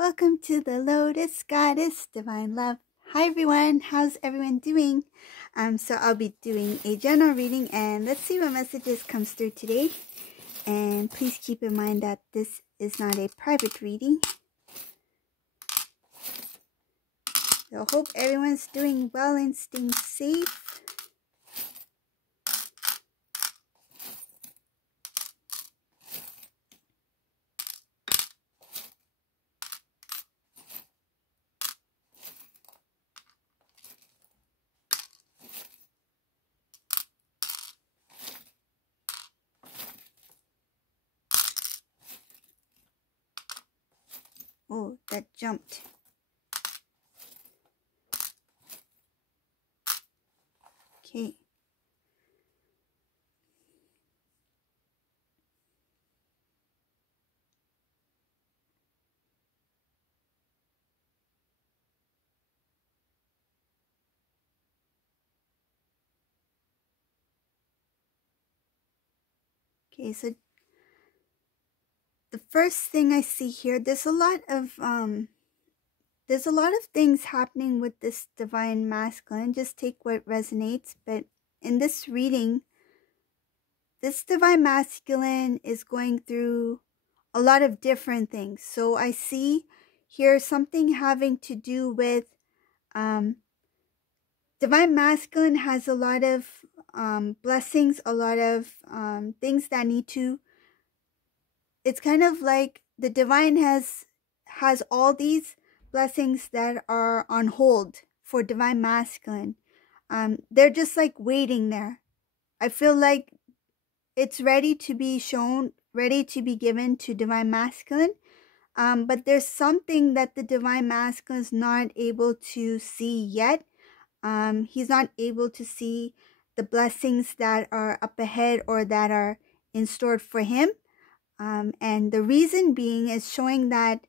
Welcome to the Lotus Goddess Divine Love. Hi everyone, how's everyone doing? So I'll be doing a general reading and let's see what messages comes through today. And please keep in mind that this is not a private reading. So hope everyone's doing well and staying safe. Oh, that jumped. Okay. Okay, so the first thing I see here, there's a lot of things happening with this divine masculine. Just take what resonates. But in this reading, this divine masculine is going through a lot of different things. So I see here something having to do with divine masculine has a lot of blessings, a lot of things that need to. It's kind of like the divine has all these blessings that are on hold for divine masculine. They're just like waiting there. I feel like it's ready to be shown, ready to be given to divine masculine. But there's something that the divine masculine is not able to see yet. He's not able to see the blessings that are up ahead or that are in store for him. And the reason being is showing that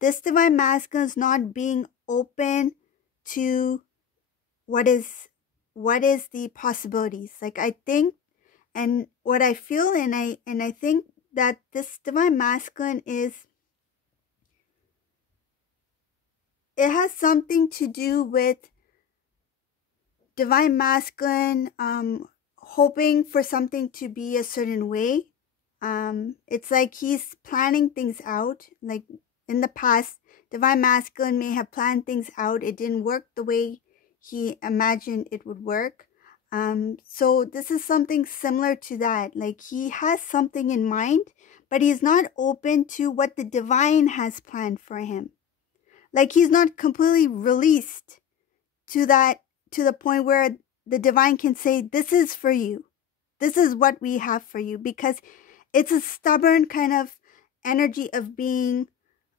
this divine masculine is not being open to what is the possibilities. Like I think, and what I feel, and I think that this divine masculine is, it has something to do with divine masculine hoping for something to be a certain way. It's like he's planning things out. Like in the past, divine masculine may have planned things out. It didn't work the way he imagined it would work. So this is something similar to that. Like he has something in mind, but he's not open to what the divine has planned for him. Like he's not completely released to that, to the point where the divine can say, this is for you. This is what we have for you, because it's a stubborn kind of energy of being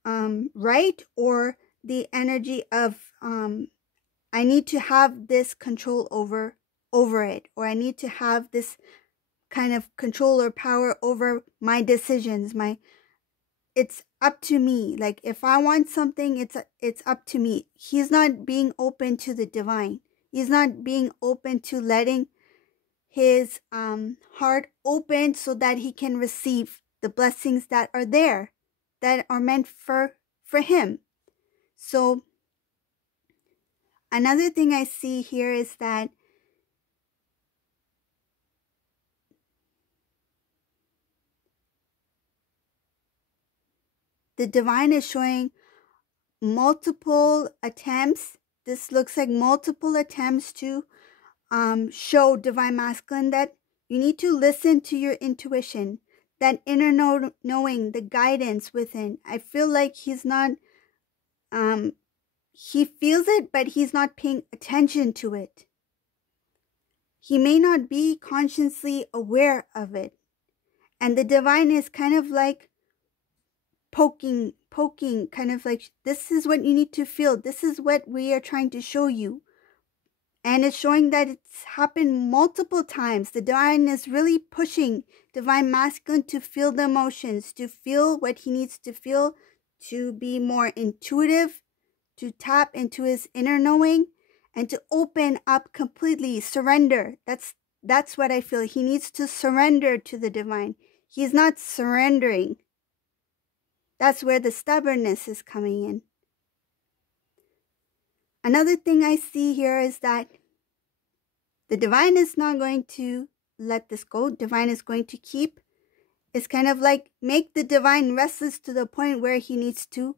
right, or the energy of I need to have this control over it, or I need to have this kind of control or power over my decisions. It's up to me. Like if I want something, it's up to me. He's not being open to the divine. He's not being open to letting his heart open so that he can receive the blessings that are there, that are meant for him. So another thing I see here is that the divine is showing multiple attempts. This looks like multiple attempts to show divine masculine that you need to listen to your intuition, that inner knowing, the guidance within. I feel like he's not, he feels it, but he's not paying attention to it. He may not be consciously aware of it. And the divine is kind of like poking, kind of like, this is what you need to feel. This is what we are trying to show you. And it's showing that it's happened multiple times. The divine is really pushing divine masculine to feel the emotions, to feel what he needs to feel, to be more intuitive, to tap into his inner knowing, and to open up completely, surrender. That's what I feel. He needs to surrender to the divine. He's not surrendering. That's where the stubbornness is coming in. Another thing I see here is that the divine is not going to let this go. Divine is going to keep. It's kind of like make the divine restless to the point where he needs to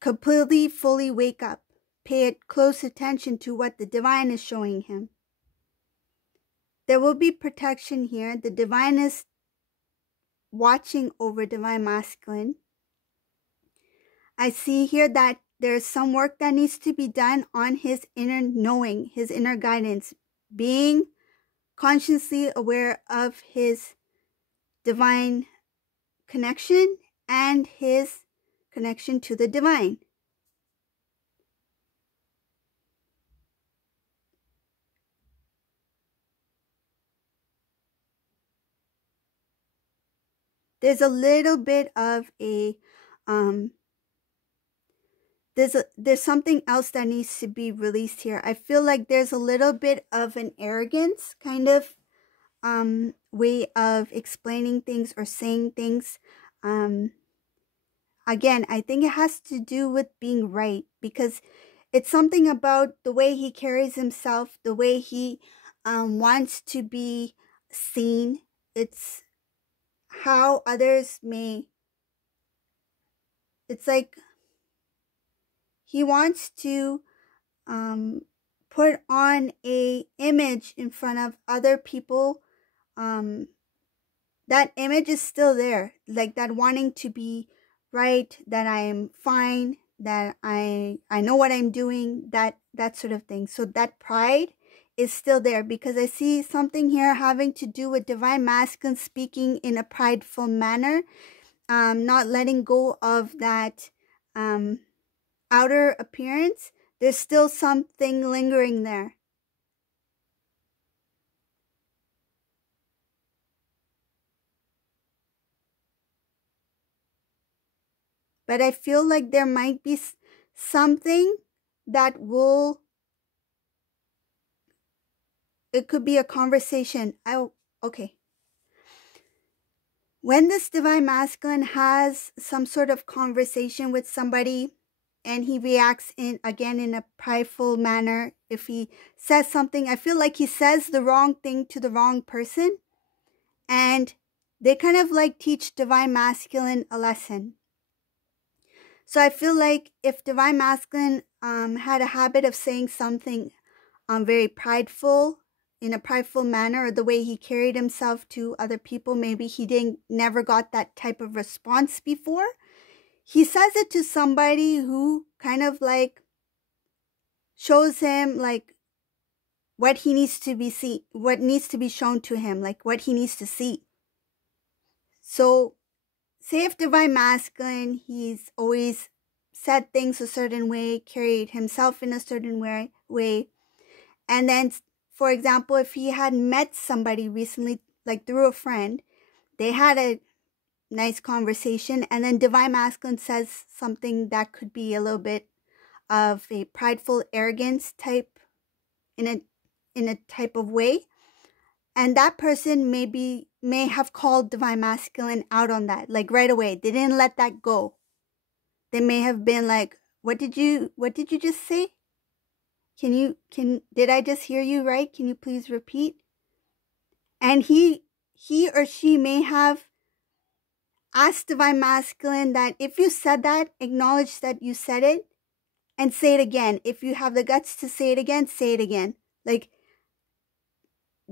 completely, fully wake up. Pay close attention to what the divine is showing him. There will be protection here. The divine is watching over divine masculine. I see here that there's some work that needs to be done on his inner knowing, his inner guidance, being consciously aware of his divine connection and his connection to the divine. There's a little bit of a there's something else that needs to be released here. I feel like there's a little bit of an arrogance kind of way of explaining things or saying things. Again, I think it has to do with being right, because it's something about the way he carries himself, the way he wants to be seen. It's how others may, it's like he wants to put on a image in front of other people. That image is still there, like that wanting to be right, that I am fine, that I know what I'm doing, that sort of thing. So that pride is still there, because I see something here having to do with divine masculine speaking in a prideful manner, not letting go of that outer appearance. There's still something lingering there. But I feel like there might be something that will, it could be a conversation. Okay. When this divine masculine has some sort of conversation with somebody and he reacts in a prideful manner, if he says something, I feel like he says the wrong thing to the wrong person, and they kind of like teach divine masculine a lesson. So I feel like if divine masculine had a habit of saying something very prideful, in a prideful manner, or the way he carried himself to other people, maybe he never got that type of response before. He says it to somebody who kind of like shows him like what he needs to be seen, what needs to be shown to him, like what he needs to see. So say if divine masculine, he's always said things a certain way, carried himself in a certain way. And then, for example, if he had met somebody recently, like through a friend, they had a nice conversation, and then divine masculine says something that could be a little bit of a prideful arrogance type, in a type of way. And that person may have called divine masculine out on that, like right away. They didn't let that go. They may have been like, what did you just say? Did I just hear you right? Can you please repeat? And he or she may have asked divine masculine that if you said that, acknowledge that you said it and say it again. If you have the guts to say it again, say it again. Like,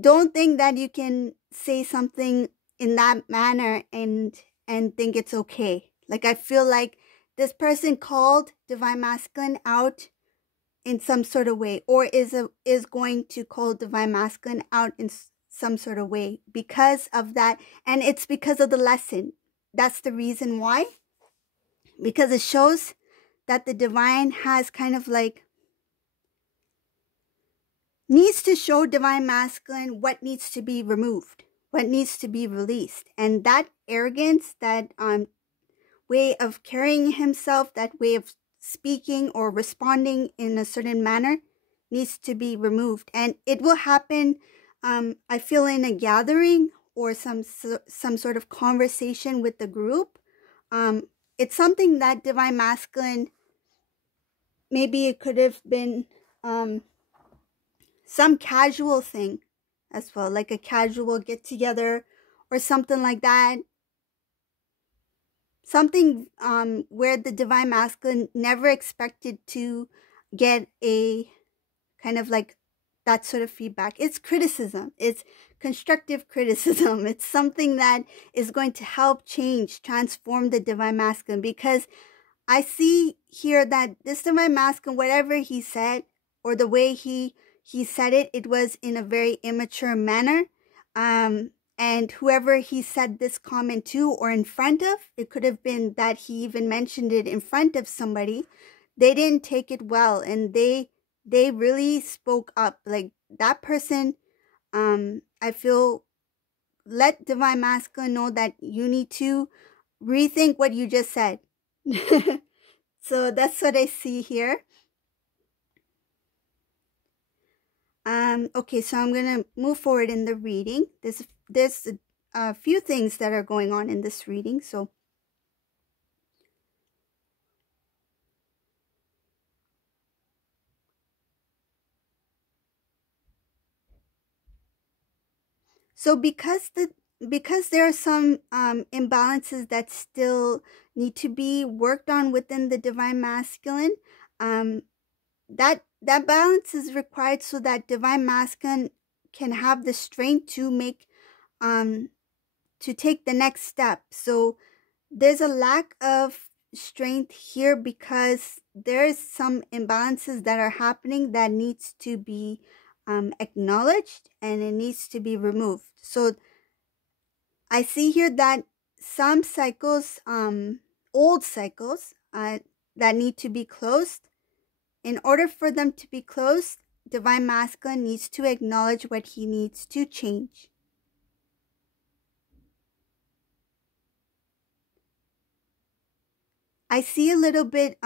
don't think that you can say something in that manner and think it's okay. Like, I feel like this person called divine masculine out in some sort of way, or is going to call divine masculine out in some sort of way because of that. And it's because of the lesson. That's the reason why. Because it shows that the divine has kind of like needs to show divine masculine what needs to be removed, what needs to be released. And that arrogance, that way of carrying himself, that way of speaking or responding in a certain manner needs to be removed. And it will happen, I feel, in a gathering or some sort of conversation with the group. it's something that Divine Masculine, maybe it could have been some casual thing as well, like a casual get together or something like that. Something where the Divine Masculine never expected to get a kind of like that sort of feedback. It's criticism. It's constructive criticism. It's something that is going to help change, transform the Divine Masculine, because I see here that this Divine Masculine, whatever he said, or the way he said it, it was in a very immature manner. And whoever he said this comment to or in front of, it could have been that he even mentioned it in front of somebody. They didn't take it well, and they really spoke up. Like that person, I feel, let Divine Masculine know that you need to rethink what you just said. So that's what I see here. Okay, so I'm gonna move forward in the reading. There's a few things that are going on in this reading. So because there are some imbalances that still need to be worked on within the Divine Masculine, that balance is required so that Divine Masculine can have the strength to make to take the next step. So there's a lack of strength here because there's some imbalances that are happening that needs to be acknowledged, and it needs to be removed. So I see here that some cycles, old cycles, that need to be closed. In order for them to be closed, Divine Masculine needs to acknowledge what he needs to change. I see a little bit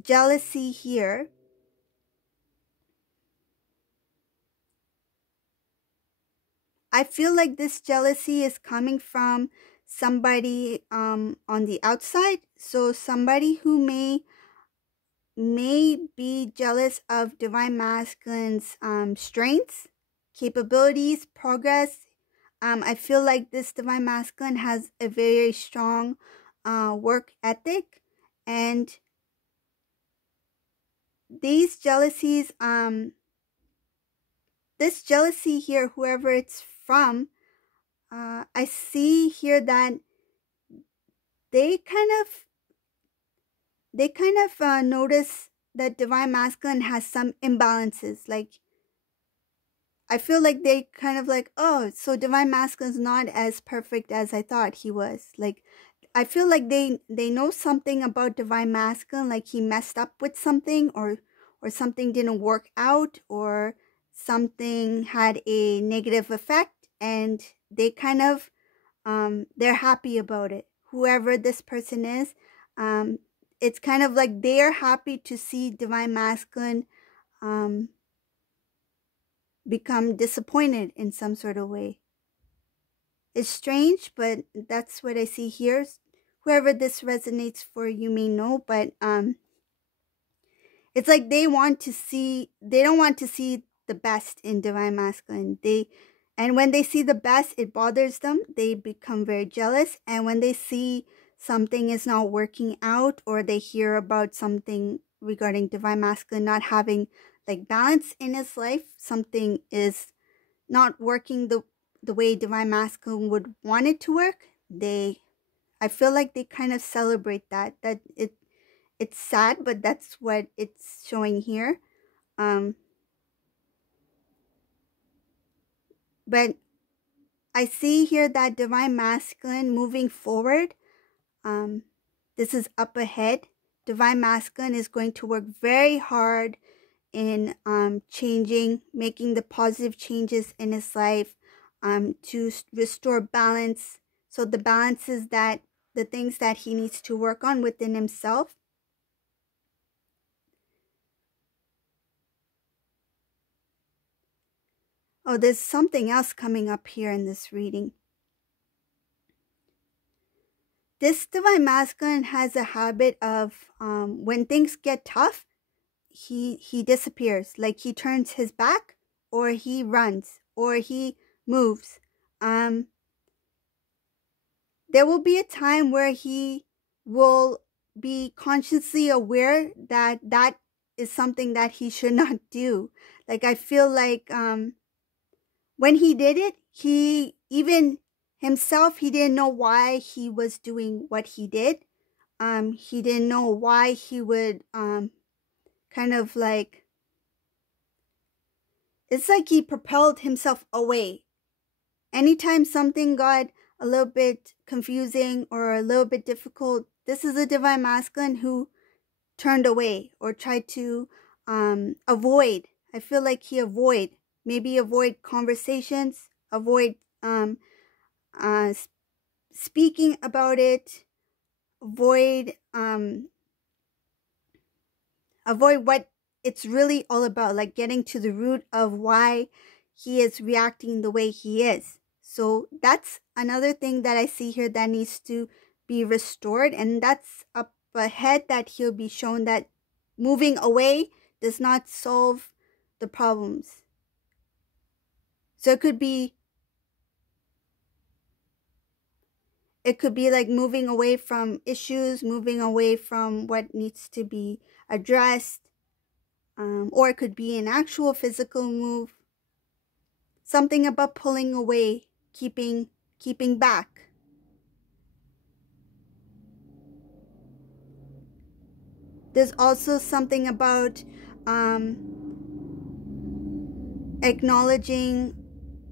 jealousy here. I feel like this jealousy is coming from somebody on the outside. So somebody who may be jealous of Divine Masculine's strengths, capabilities, progress. I feel like this Divine Masculine has a very strong work ethic, and these jealousies, this jealousy here, whoever it's from, I see here that they kind of notice that Divine Masculine has some imbalances. Like, I feel like they kind of like, oh, so Divine Masculine is not as perfect as I thought he was. Like, I feel like they know something about Divine Masculine, like he messed up with something, or something didn't work out, or something had a negative effect, and they kind of they're happy about it. Whoever this person is, it's kind of like they're happy to see Divine Masculine become disappointed in some sort of way. It's strange, but that's what I see here. Whoever this resonates for, you may know, but it's like they don't want to see the best in Divine Masculine. And when they see the best, it bothers them. They become very jealous. And when they see something is not working out, or they hear about something regarding Divine Masculine not having like balance in his life, something is not working the way Divine Masculine would want it to work, I feel like they kind of celebrate that it's sad, but that's what it's showing here. But I see here that Divine Masculine moving forward, this is up ahead. Divine Masculine is going to work very hard in changing, making the positive changes in his life, to restore balance. So the balance is that the things that he needs to work on within himself. Oh, there's something else coming up here in this reading. this divine masculine has a habit of when things get tough, he disappears. Like he turns his back, or he runs, or he moves. There will be a time where he will be consciously aware that that is something that he should not do. Like I feel like when he did it, he even himself, he didn't know why he was doing what he did. He didn't know why he would kind of like, it's like he propelled himself away. Anytime something got a little bit confusing or a little bit difficult, this is a divine masculine who turned away or tried to avoid. I feel like he avoid conversations, avoid speaking about it, avoid what it's really all about, like getting to the root of why he is reacting the way he is. So that's another thing that I see here that needs to be restored, and that's up ahead that he'll be shown that moving away does not solve the problems. So it could be like moving away from issues, moving away from what needs to be addressed, or it could be an actual physical move. Something about pulling away, keeping back. There's also something about acknowledging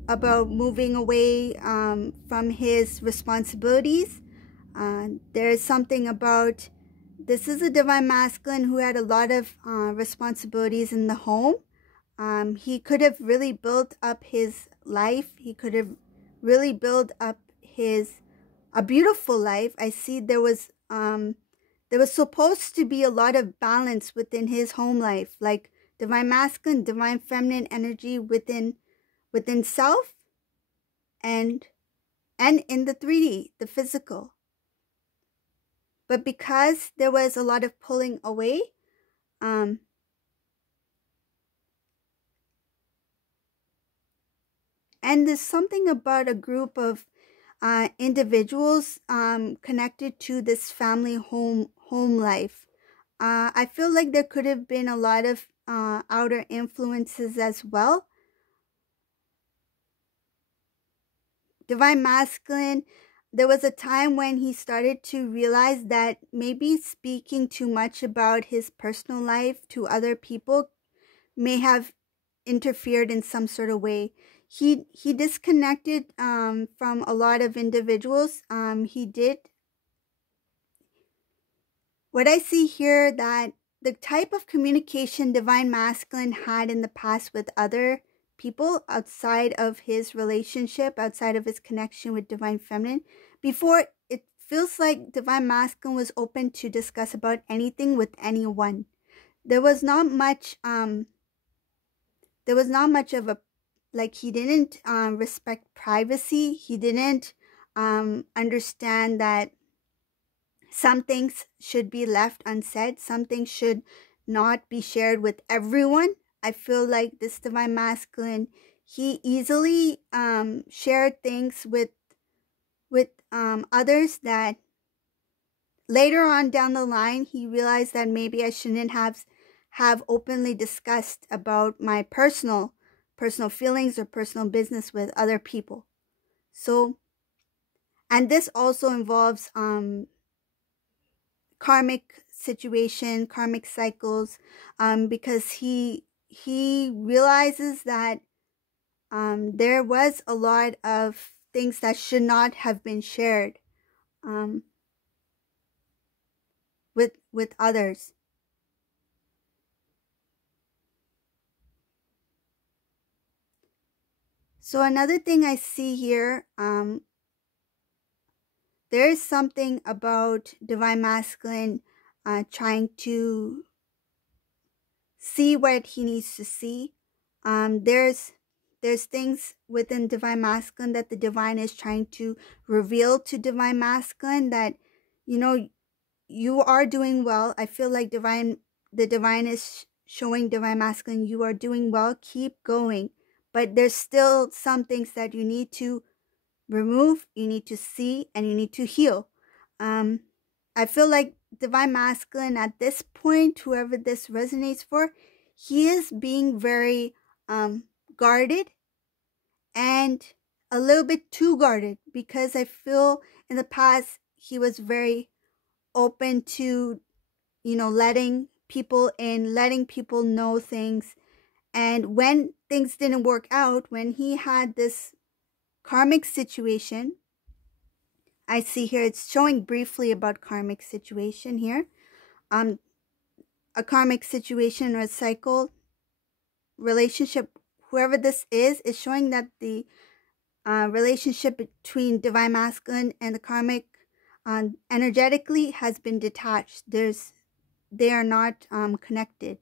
about moving away from his responsibilities. There's something about, this is a divine masculine who had a lot of responsibilities in the home. He could have really built up his life. He could have really built up a beautiful life. I see there was supposed to be a lot of balance within his home life, like divine masculine, divine feminine energy within self and in the 3D, the physical. But because there was a lot of pulling away, and there's something about a group of individuals connected to this family home life. I feel like there could have been a lot of outer influences as well. Divine masculine, there was a time when he started to realize that maybe speaking too much about his personal life to other people may have interfered in some sort of way. He disconnected from a lot of individuals. He did. What I see here, that the type of communication divine masculine had in the past with other people outside of his relationship, outside of his connection with divine feminine, before, it feels like divine masculine was open to discuss about anything with anyone. There was not much of a, like, he didn't respect privacy. He didn't understand that some things should be left unsaid. Some things should not be shared with everyone. I feel like this divine masculine, he easily shared things with others that later on down the line he realized that maybe I shouldn't have openly discussed about my personal feelings or personal business with other people. So, and this also involves karmic situation, karmic cycles, because he realizes that there was a lot of things that should not have been shared with others. So another thing I see here, there is something about divine masculine trying to see what he needs to see. There's things within divine masculine that the divine is trying to reveal to divine masculine that you know, you are doing well. I feel like the divine is showing divine masculine, you are doing well, keep going. But there's still some things that you need to remove, you need to see, and you need to heal. I feel like divine masculine at this point, whoever this resonates for, he is being very guarded, and a little bit too guarded, because I feel in the past he was very open to, you know, letting people in, letting people know things. And when things didn't work out, when he had this karmic situation, I see here it's showing briefly about karmic situation here. A karmic situation or a cycle relationship, whoever this is showing that the relationship between divine masculine and the karmic energetically has been detached. They are not connected.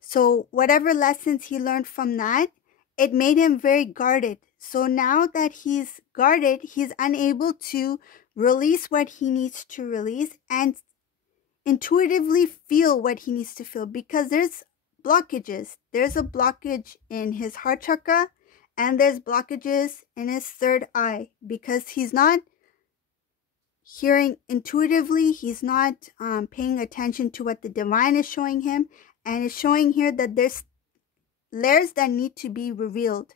So whatever lessons he learned from that, it made him very guarded. So now that he's guarded, he's unable to release what he needs to release and intuitively feel what he needs to feel, because there's blockages. There's a blockage in his heart chakra, and there's blockages in his third eye, because he's not hearing intuitively. He's not paying attention to what the divine is showing him. And it's showing here that there's layers that need to be revealed.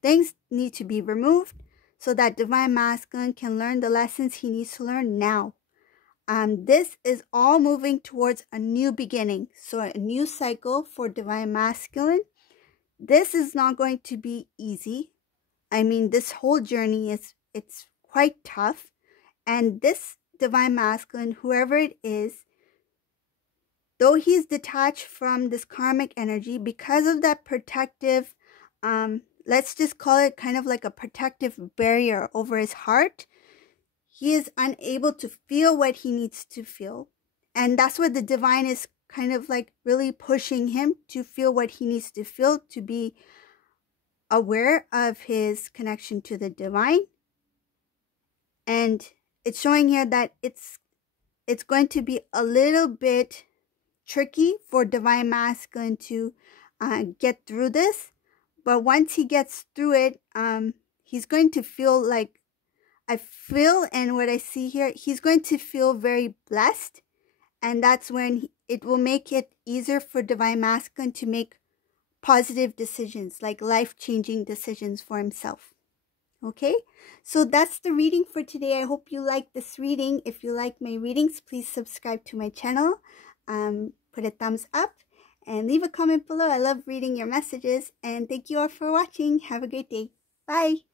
Things need to be removed so that divine masculine can learn the lessons he needs to learn now. This is all moving towards a new beginning. So a new cycle for divine masculine. This is not going to be easy. I mean, this whole journey it's quite tough. And this divine masculine, whoever it is, though he's detached from this karmic energy, because of that protective, let's just call it kind of like a protective barrier over his heart, he is unable to feel what he needs to feel. And that's what the divine is kind of like really pushing him to feel what he needs to feel, to be aware of his connection to the divine. And it's showing here that it's going to be a little bit tricky for divine masculine to get through this. But once he gets through it, he's going to feel like, I feel, and what I see here, he's going to feel very blessed. And that's when it will make it easier for divine masculine to make positive decisions, like life-changing decisions for himself. Okay, so that's the reading for today. I hope you like this reading. If you like my readings, please subscribe to my channel, put a thumbs up, and leave a comment below. I love reading your messages, and thank you all for watching. Have a great day. Bye.